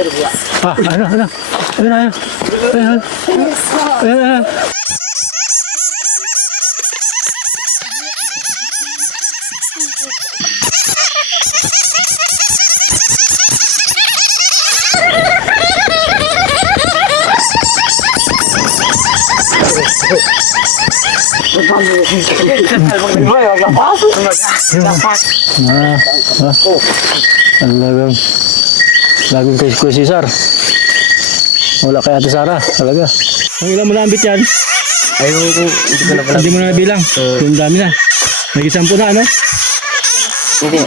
Ano? Ayun. Ayun. Laging kay Kuya Cesar. Wala kay Ate Sara, talaga. Ang ilang mo nambit yan? Ayun ko, hindi ko na pala. Hindi mo na nabilang. Yung dami na. Nag-10 na, ano? Hindi.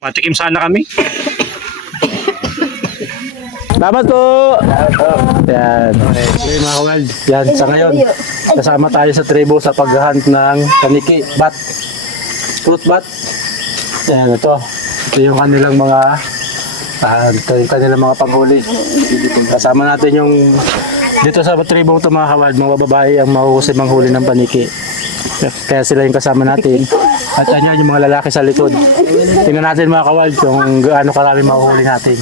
Matikim sana kami. Salamat po! Yan. Okay, mga kawild. Yan, sa ngayon, kasama tayo sa tribo sa paghahunt ng paniki, bat. Fruit bat. Yan, ito. Ito yung kanilang mga panghuli. Kasama natin yung dito sa tribong ito, mga kawild, mga babae ang mahuhusay manghuli ng paniki. Kaya sila yung kasama natin. At yan yung mga lalaki sa likod. Tingnan natin, mga kawild, kung gaano karami mahuhuli natin.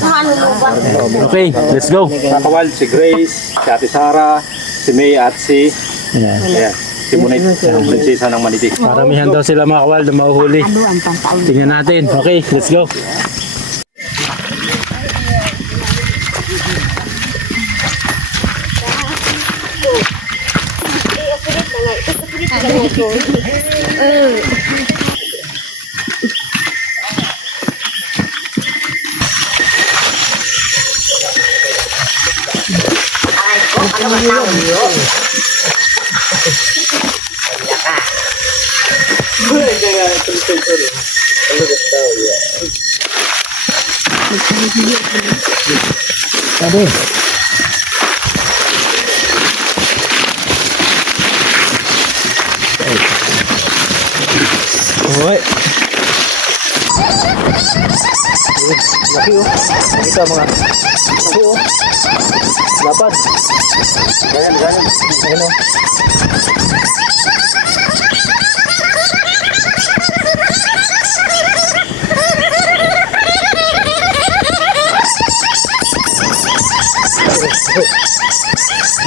Okay, let's go. Mga kawild, si Grace, si Ate Sara, si May at si si Monet, ang prinsesa ng Maniti. Maramihan daw sila, mga kawild, na mahuhuli. Tingnan natin. Okay, let's go. Okay. Laki oh. Kita mga. Laki oh. Lapan. Ganyan. Ayun oh.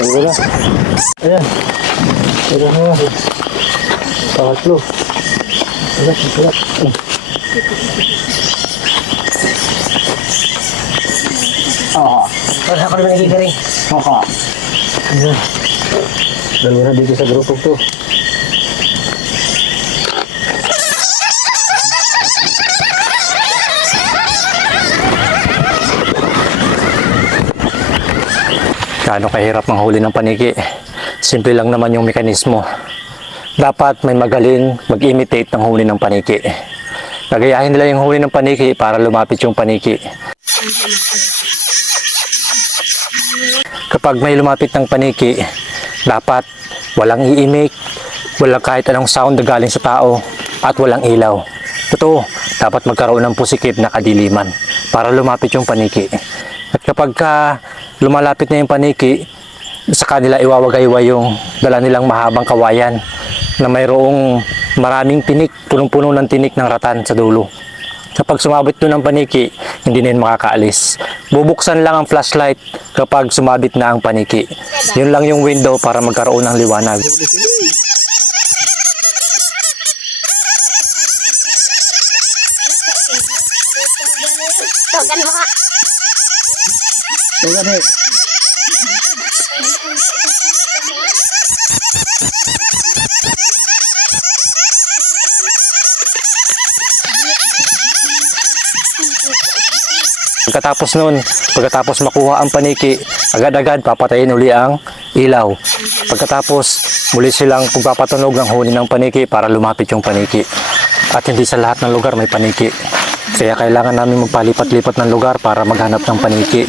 Wala. Ayan. Wala na. Pangatlo. Wala. Wala ka naman naging galing. Ayan. Dalawa na dito sa grupo to. Gaano kahirap manghuli ng paniki? Simple lang naman yung mekanismo. Dapat may magaling mag-imitate ng huli ng paniki. Gagayahin nila yung huli ng paniki para lumapit yung paniki. Kapag may lumapit ng paniki, dapat walang iimik, walang kahit anong sound na galing sa tao, at walang ilaw. Totoo, dapat magkaroon ng pusikip na kadiliman para lumapit yung paniki. At kapag lumalapit na yung paniki, sa kanila iwawagaywa yung dala nilang mahabang kawayan na mayroong maraming tinik, punong-puno ng tinik ng ratan sa dulo. Kapag sumabit doon ang paniki, hindi na yun makakaalis. Bubuksan lang ang flashlight kapag sumabit na ang paniki. Yun lang yung window para magkaroon ng liwanag. Togan mo ka. Togan eh. Pagkatapos makuha ang paniki, agad-agad papatayin uli ang ilaw. Pagkatapos, muli silang pagpapatunog ng huni ng paniki para lumapit yung paniki. At hindi sa lahat ng lugar may paniki. Kaya kailangan namin magpalipat-lipat ng lugar para maghanap ng paniki.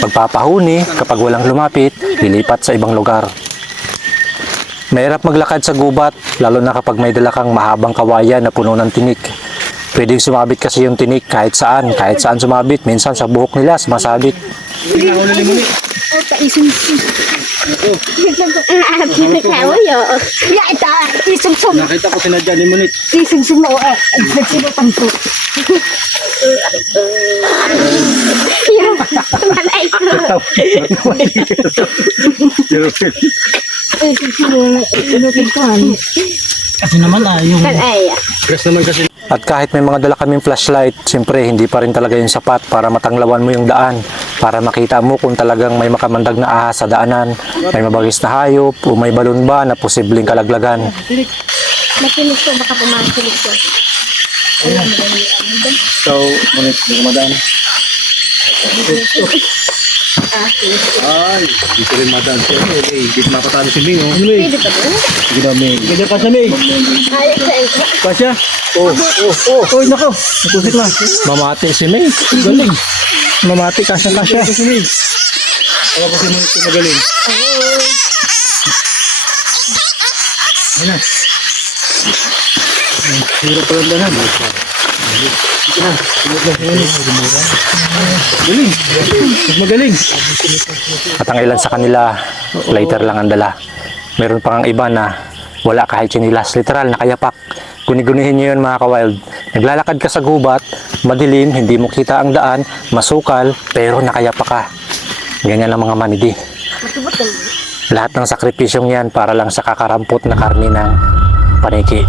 Pagpapahuni, kapag walang lumapit, lilipat sa ibang lugar. Mahirap maglakad sa gubat, lalo na kapag may dala kang mahabang kawayan na puno ng tinik. Pwedeng sumabit kasi yung tinik kahit saan sumabit. Minsan sa buhok nila sumasabit. Nakita ko sinadya ni Munit. Kasi naman yung Gas naman kasi. At kahit may mga dala kaming flashlight, siyempre hindi pa rin talaga yung sapat para matanglawan mo yung daan, para makita mo kung talagang may makamandag na ahas sa daanan, may mabagis na hayop, o may balon ba na posibleng kalaglagan. Makinig ko, baka pumakilig ko. So, Munit, hindi ko madaan. Ay, dito rin madaan. Dito mapatalo si Ming. Ano eh? Pwede pa doon? Sige na, Ming. Ganyan ka sa Ming. Ayos sa ito. Pasya. Oh, nako. Natusik na. mamati si May. Galing. Mamati kasya. Si Ming. Awa ko si Munit ko magaling. Ayun na. Hirap pa lang dahan. Ito na. Sunod lang si Munit. Galing. Mas magaling. At ang ilan sa kanila, lighter lang ang dala. Meron pang ang iba na wala kahit chinilas, literal nakayapak. Guni-gunihin nyo yun mga ka-wild. Naglalakad ka sa gubat, madilim, hindi mo kita ang daan, masukal, pero nakayapak ka. Ganyan ang mga manidi. Lahat ng sakripisyong yan para lang sa kakarampot na karni ng paniki.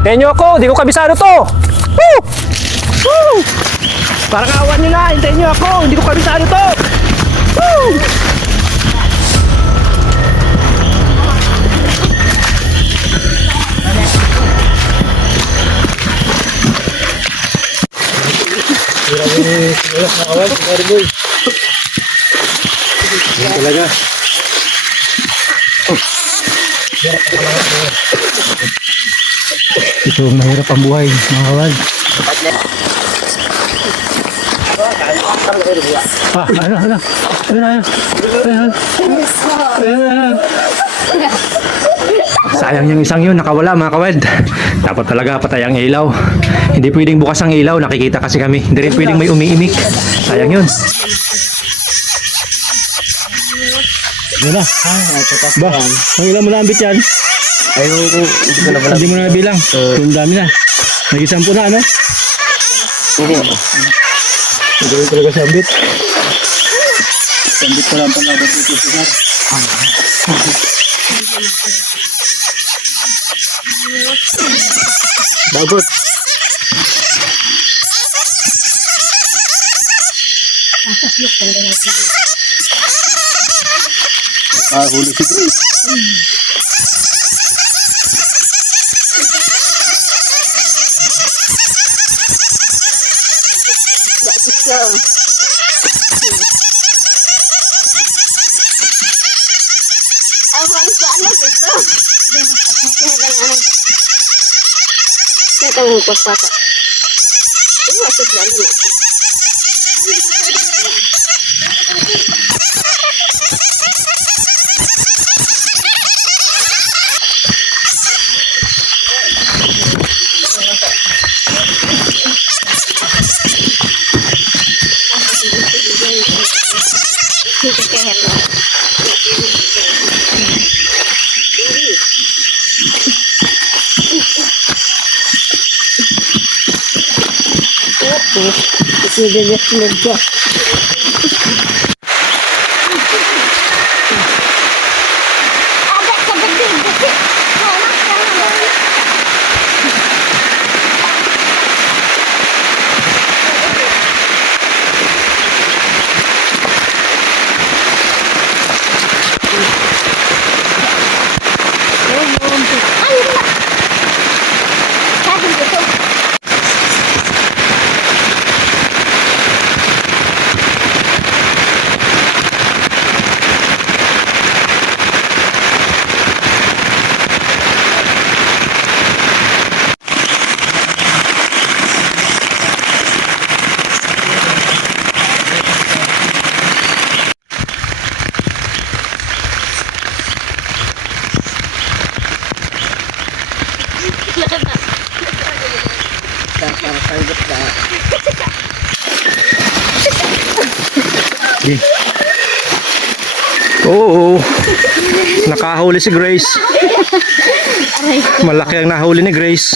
Tenyo ako, di ko kabisado to! Woo! Woo! Parang awan nyo na, hintayin nyo ako, hindi ko kabisado to! Woo! Yan talaga. Ito mahirap ang buhay, mga kawal. Sayang yung isang yun, nakawala mga kawed. Dapat talaga patay ang ilaw. Hindi pwedeng bukas ang ilaw, nakikita kasi kami. Hindi rin pwedeng may umiimik. Sayang yun. Yun na. Ba, ang ilang mo nambit yan? Ayun ko, hindi ko na pala. Hindi mo na nabilang. Yung dami na. Nag-isampu na, ano? Hindi. Magaling talaga sa ambit. Sandit pa lang pala dito sa sir. Bagot. Huli si Grace. Awang sa ano dito? Ito ang pagpapa. Ini masuk lagi. Sudah Oo. Nakahuli si Grace. Malaki ang nahuli ni Grace.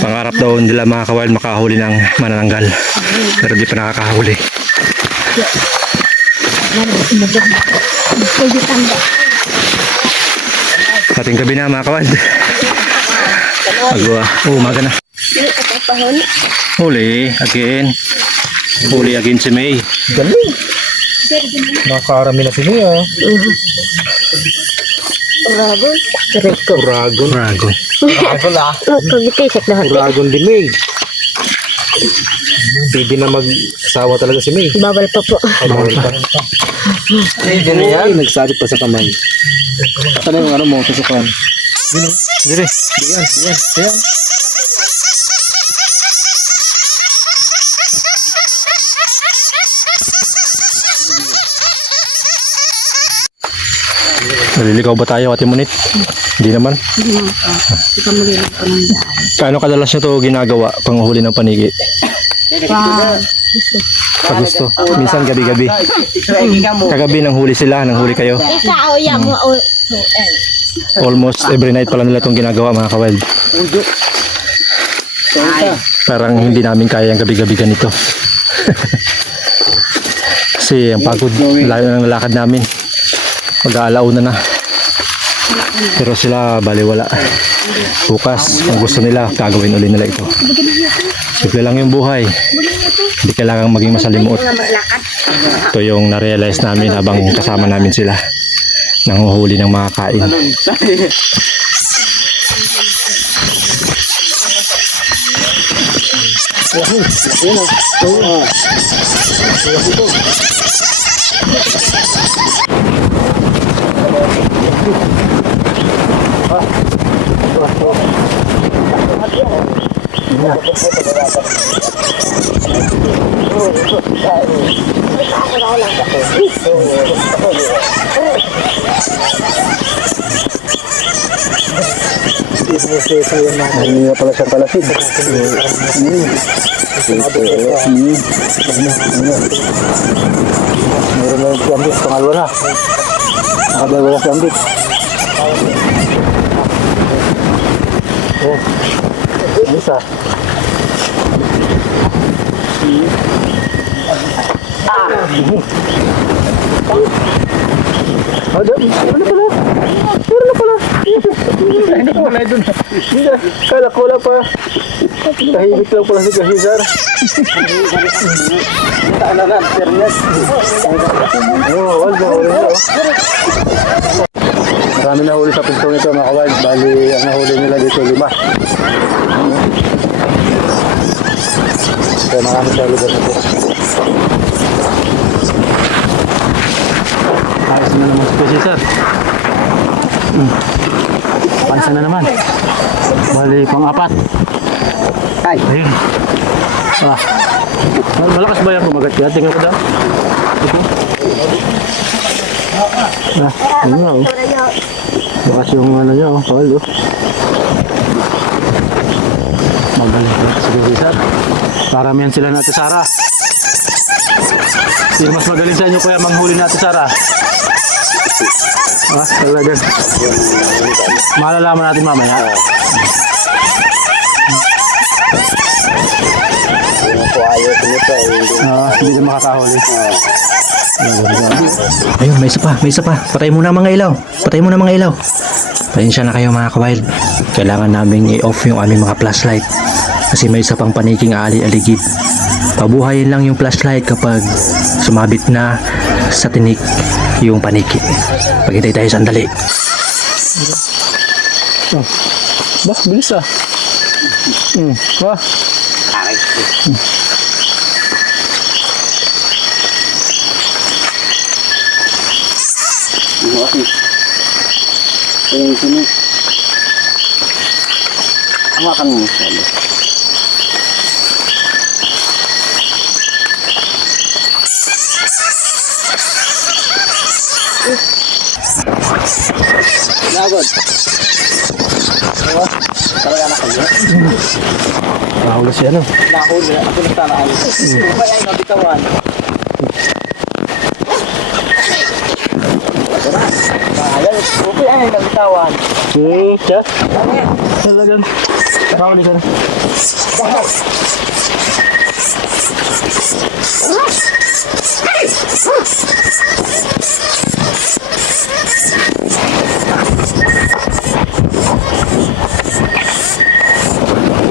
Pangarap daw nila mga kawild makahuli ng manananggal. Pero di pa nakakahuli. Ating gabi na mga kawild. Agwa. Umaga na. Huli again. Huli again si May. Galing. Nakakarami na sila ah. Dragon. Dragon. Dragon. Dragon ah. Pag-itisip na hati. Dragon din May. Pwede na mag-sawa talaga si May. Bawal pa po. Bawal pa. Pwede na yan. Nagsalit pa sa kamay. Ano yung ano mo, susukan? Dire. Diyan, diyan, diyan. Naliligaw ba tayo, Ate Munit? Hindi naman. Kaano kadalas nyo to ginagawa panghuli ng paniki? Pag gusto. Minsan gabi-gabi. Kagabi nang huli sila, nang huli kayo. Ikaw, yan mo. Almost every night pala nila itong ginagawa mga kawild. Parang hindi namin kaya ang gabi-gabi ganito. Kasi ang pagod, layo ng lakad namin. Mag-aalauna na. Pero sila baliwala. Bukas, kung gusto nila, gagawin uli nila ito. Simple lang yung buhay. Hindi kailangang maging masalimuot. Ito yung na-realize namin habang kasama namin sila. Nanguhuli ng mga kain. Hindi nga pala siyang kalasid. Meron na yung siyambit, pangalawa na. Nakadalawa na siyambit. Ang isa. Hindi ko wala dun. Kala ko wala pa. Tahimik lang pala si Kahizar. Marami na huli sa pintong ito mga kawan. Bali ang nahuli nila dito 5. Kaya marami sa lugar nito. Ayos na naman si Kahizar. Pansa na naman. Bali, pang-4. Ayun. Malakas ba yan kumagat yan? Tingnan ko daw. Ayun nga oh. Malakas yung ano niya oh. Kawal oh. Magaling. Sige, Rizal. Paramihan sila natin, Sara. Sino mas magaling sa inyo kuya manghuli natin, Sara? Talaga. Malalaman natin mamaya. Hindi na makakahuli. Ayun, may isa pa, may isa pa. Patay muna mga ilaw. Patay muna mga ilaw. Pasensya na kayo mga kawild. Kailangan namin i-off yung aming mga flashlight. Kasi may isa pang paniking aali-aligid. Pabuhayin lang yung flashlight kapag sumabit na sa tinik yung paniki. Paghintay tayo sandali. Bah, bilis ah. Wah. Yung sini. Hawakan mo. Lagod. Talaga na kayo. Nahuli si ano. Nahuli. Ako nagtanaan. Kung kaya ay nabitawan. Ayan. Okay ay nabitawan. Siya. Talagang. Nahuli ka na.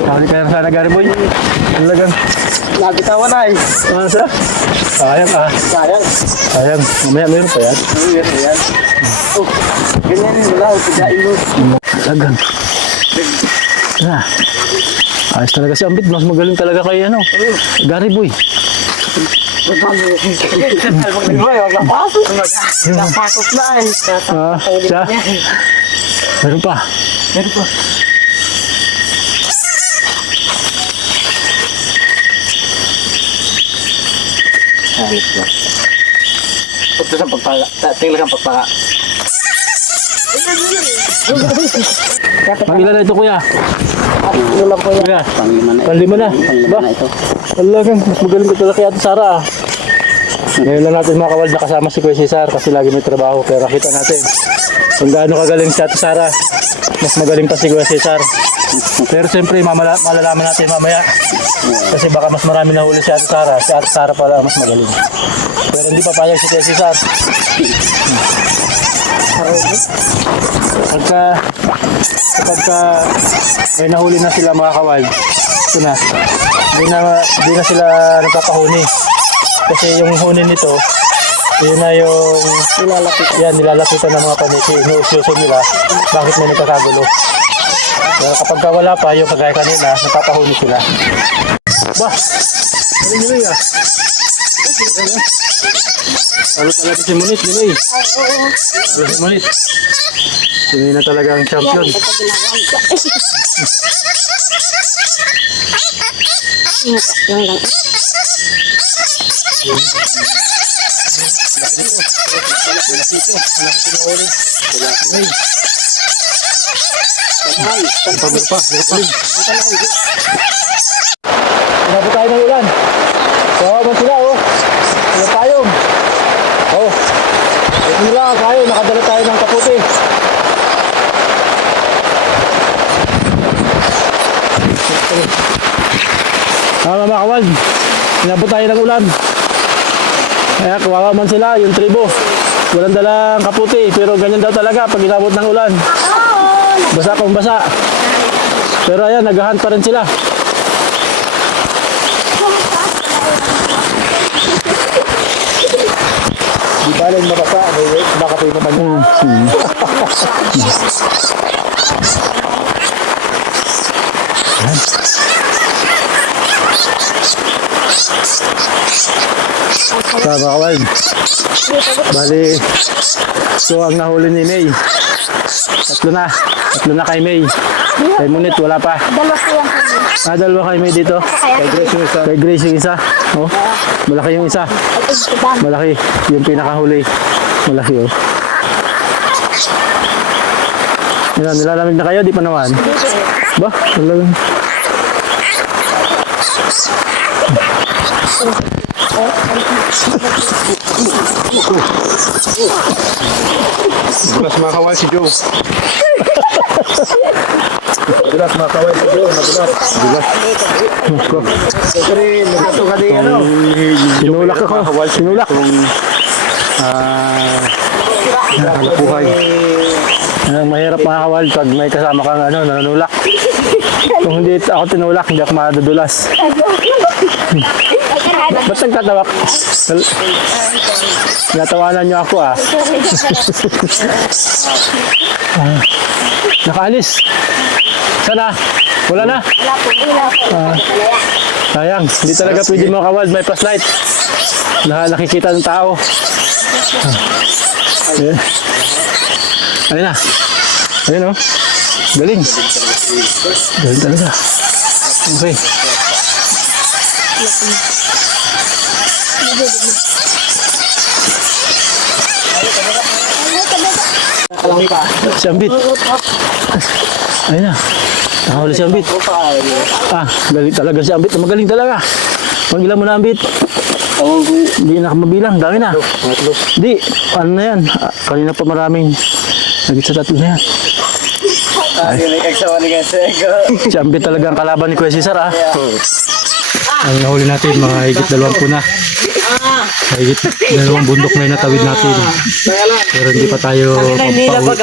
Nahuli ka na sana Gary Boy. Talagang. Nabitawan ay. Ano siya? Sayang ah. Sayang. Sayang. Mamaya meron pa yan. Ayan. Oh, ganyan yung wala. Pagkain mo. Talagang. Ah. Ayos talaga si Ambit. Mas magaling talaga kay ano. Gary Boy. Napasok na eh. Ah, siya. Meron pa. Meron pa. Ayos na. Punta sa pagpala. Tingnan kang pagpala. Ang ilan na ito kuya? Lula po yan. Kuya. Panglima na. Panlima na. Ba? na ito. Talagang mas magaling ko talaga kay Ate Sara ah. Ngayon lang natin mga kawal nakasama si Kuya Cesar kasi lagi may trabaho pero kita natin kung gaano kagaling si Ate Sara. Mas magaling pa si Kuya Cesar. Pero siyempre malalaman natin mamaya kasi baka mas marami na huli si Ate Sara. Si Ate Sara pala mas magaling. Pero hindi pa payag si Kuya Cesar. Kapagka may nahuli na sila mga kawal, ito na. Hindi na sila nagpapahuni. Kasi yung huni nito, yun na yung nilalapitan ng mga paniki. Inuusyoso nila, bakit may nagkakagulo. Pero kapag wala pa, yung kagaya kanina, napapahuli sila. Bah! Ano nyo yun ah? Ano talaga si Munit, Ninoy? Ano si Munit? Hindi na talaga ang champion. Yung lang. Pinabot tayo ng ulan. Kawaman sila oh. Sila tayong. Oh. Ito nila tayo. Nakadala tayo ng kaputi. Mga kawal. Pinabot tayo ng ulan. Kaya kawawa man sila, yung tribo. Walang dalang kaputi, pero ganyan daw talaga pag inabot ng ulan. Basa kung basa. Pero ayan, naghahunt pa rin sila. Di ba lang mabasa, nakatoy naman yun. Sa mga kawal. Bali, so ang nahuli ni May. Tatlo na kay May. Kay Munit, wala pa. Dalawa ko yan. Dalawa kay May dito. Kay Grace yung isa. Oh, malaki yung isa. Malaki. Yung pinakahuli. Malaki oh. Yan, nilalamig na kayo, di pa naman. Ba, talagang. Bulas mga kawal si Joe. Bulas mga kawal si Joe. Bulas. Pero nagkato ka din ano. Sinulak ako. Sinulak. Nakalupuhay. Mahirap mga kawal pag may kasama kang nanunulak. Kung hindi ako tinulak, hindi ako madudulas. Ba't nagtatawak? Natawanan niyo ako ah. Nakaalis. Sana? Wala na? Sayang, hindi talaga pwede mga kawal. May flashlight. Nakikita ng tao. Ayun. Ayun na. Ayun oh. Galing. Galing talaga. Okay. Si Ambit. Ayun na. Nakahuli si Ambit. Galing talaga si Ambit. Magaling talaga. Pangilan mo na Ambit. Hindi na mabilang. Dami na. Hindi. Ano na yan? Kanina pa maraming. Nagit sa tatlo na yan. Si Ambit talaga ang kalaban ni Kuya Cesar Ang nahuli natin, mga higit 20 na. Higit 2 bundok na yung natawid natin. Pero hindi pa tayo papauwi.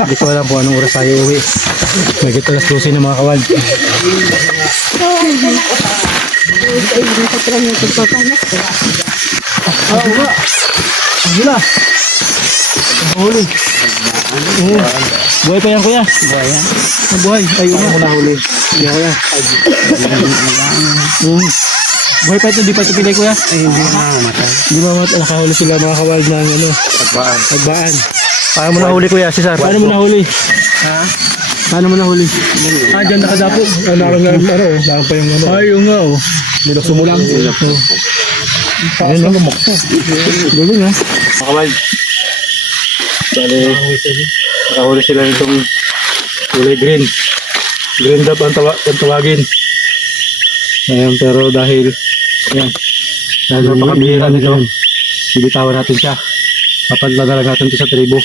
Hindi ko alam kung anong oras tayo uwi. Higit alas 12 na mga kawal. Ang hula. Ang huli. Buhay pa yan kuya. Buhay. Ayun na. Ang nahuli. Yan kuya. Buhay pa ito, di pa ito pinay kuya? Ay, hindi mamatay. Hindi mamatay, nakahuli sila mga kawal ng Agbaan. Paano mo nahuli kuya, Cesar? Paano mo nahuli? Paano mo nahuli? Diyan nakadapo. Nakang pa yung ano. Yung nga nilokso mo lang. Ayun lang. Galing mga kawal. Bale, nakahuli sila nitong kulay green. Green dap ang tawagin. Ngayon, pero dahil napakabihira nito, ibitawan natin siya. Papadala natin ito sa tribo.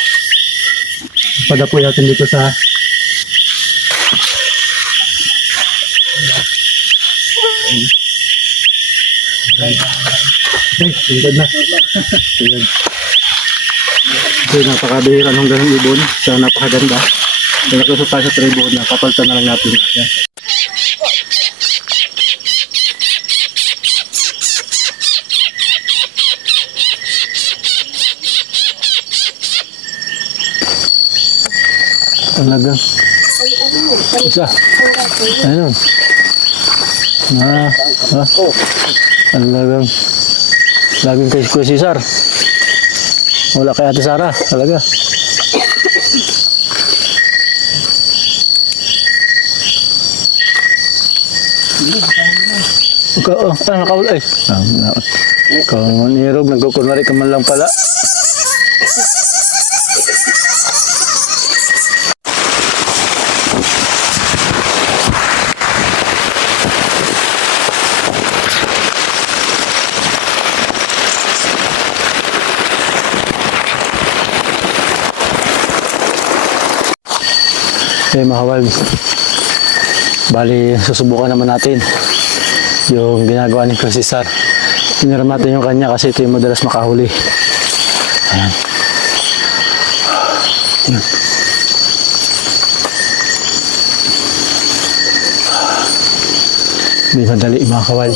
Padapoy natin dito sa tingkad na. Ayan. Ito napakabihira ng ganong ibon. Siya napakaganda. Kaya nakusap tayo sa tribo na papalitan na lang natin. Ayan. Talagang isa ayun talagang laging kay Kuya Cesar, wala kay Ate Sara talaga. Nakawala ay ikaw naman irog, nagkukunwari ka man lang pala. Mga kawal, bali susubukan naman natin yung ginagawa ni Kuya Cesar. Piniram natin yung kanya kasi ito yung madalas makahuli. Ayan. Ayan. Hindi madali mga kawal.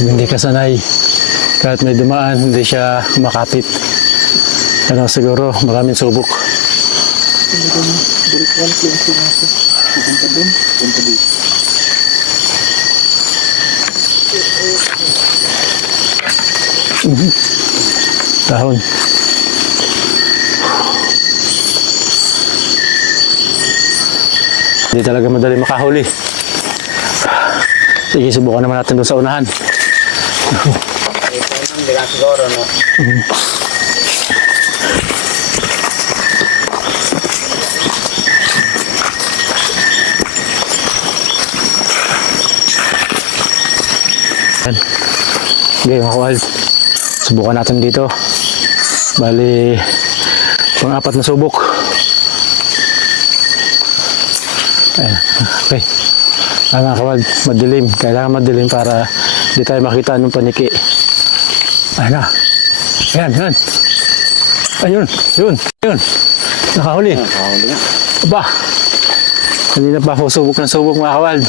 Kung hindi ka sanay, kahit may dumaan, hindi siya makapit. Ano siguro, maraming subok. Dahon. Hindi talaga madali makahuli. Sige, subukan naman natin doon sa unahan. Hindi lang siguro, no? Okay, mga kawal. Subukan natin dito. Bali, pang-apat na subok. Ayan. Okay. Mga kawal, madilim. Kailangan madilim para di tayo makita ng paniki. Ayan na. Ayan, ayan. Ayun, yun, yun. Nakahuli. Nakahuli nga. Aba. Kanina pa ako subok ng subok mga kawal.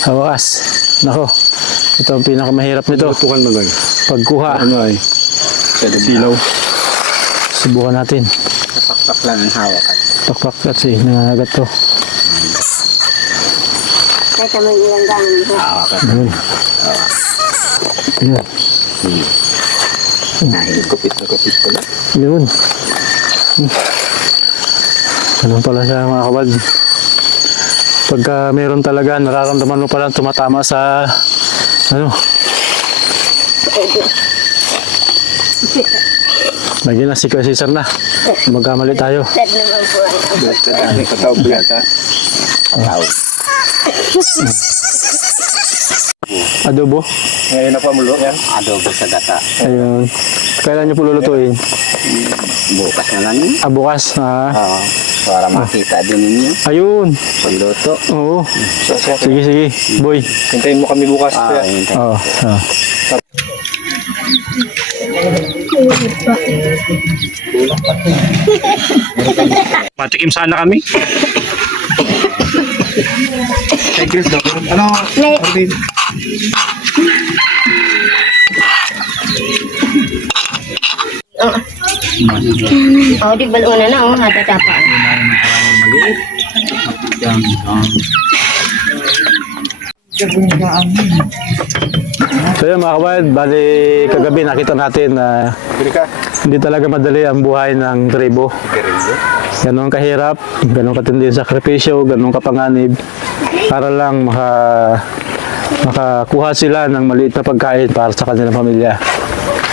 Sa wakas. Nako. Ito ang pinakamahirap nito. Tukan mo lang. Pagkuha. Ano ay? Silaw. Subukan natin. Pakpak lang ang hawak. Pakpak kasi nangangagat to. Kaya kami ilang gamit. Ayun. Ayun. Kupit pala. Ayun. Ganun pala siya mga kabad. Pagka meron talaga, nararamdaman mo palang tumatama sa ano. Lagi na si Kuya Cesar na. Magkamali tayo. Sad naman po. Kataw po yata. Adobo. Ngayon na pa mulo yan. Adobo sa gata. Ayun. Kailan niyo po lulutuin? Bukas na lang yun. Bukas. Oo. Para makita din ninyo. Ayun. Pagluto. Oo. Sige, sige. Boy. Hintayin mo kami bukas. kuya. Yun. Oo. Matikim sana kami. Kay Chris daw. Ano? May, di ba una na, matatapa. So yun mga kabayan, bali kagabi nakita natin na hindi talaga madali ang buhay ng tribo. Ganun kahirap, ganun katindi ang sakripisyo, ganun kapanganib para lang makakuha sila ng maliit na pagkain para sa kanilang pamilya.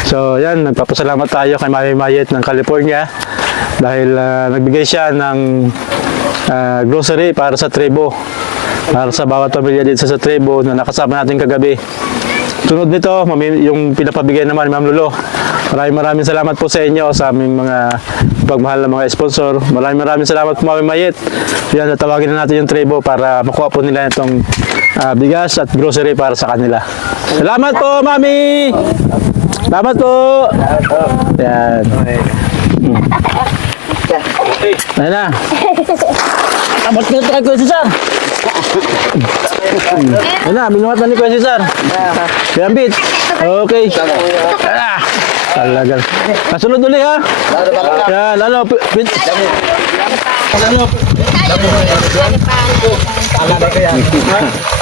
So yan, nagpapasalamat tayo kay Mami Mayet ng California dahil nagbigay siya ng grocery para sa tribo, para sa bawat pamilya dito sa tribo na nakasama natin kagabi. Sunod nito, yung pinapabigay naman ni Ma'am Lolo. Maraming salamat po sa inyo, sa aming mga pagmahal na mga sponsor. Maraming salamat po Mami Mayet. Yan, natawagin na natin yung tribo para makuha po nila itong bigas at grocery para sa kanila. Salamat po Mami! Salamat po! Yan. Ayan na. Abot ko ito kay Kuya Cesar. Ayan na, binuhat na ni Kuya Cesar. Kaya bit. Okay. Ayan na. Talagang. Kasunod ulit ha. Yan, ano, bit.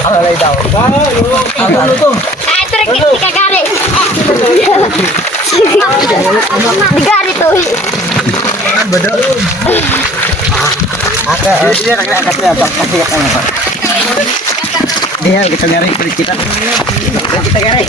Alalay daw. Ito kagari. Digari to. Dia kita nyari kulit kita. Kita nyari.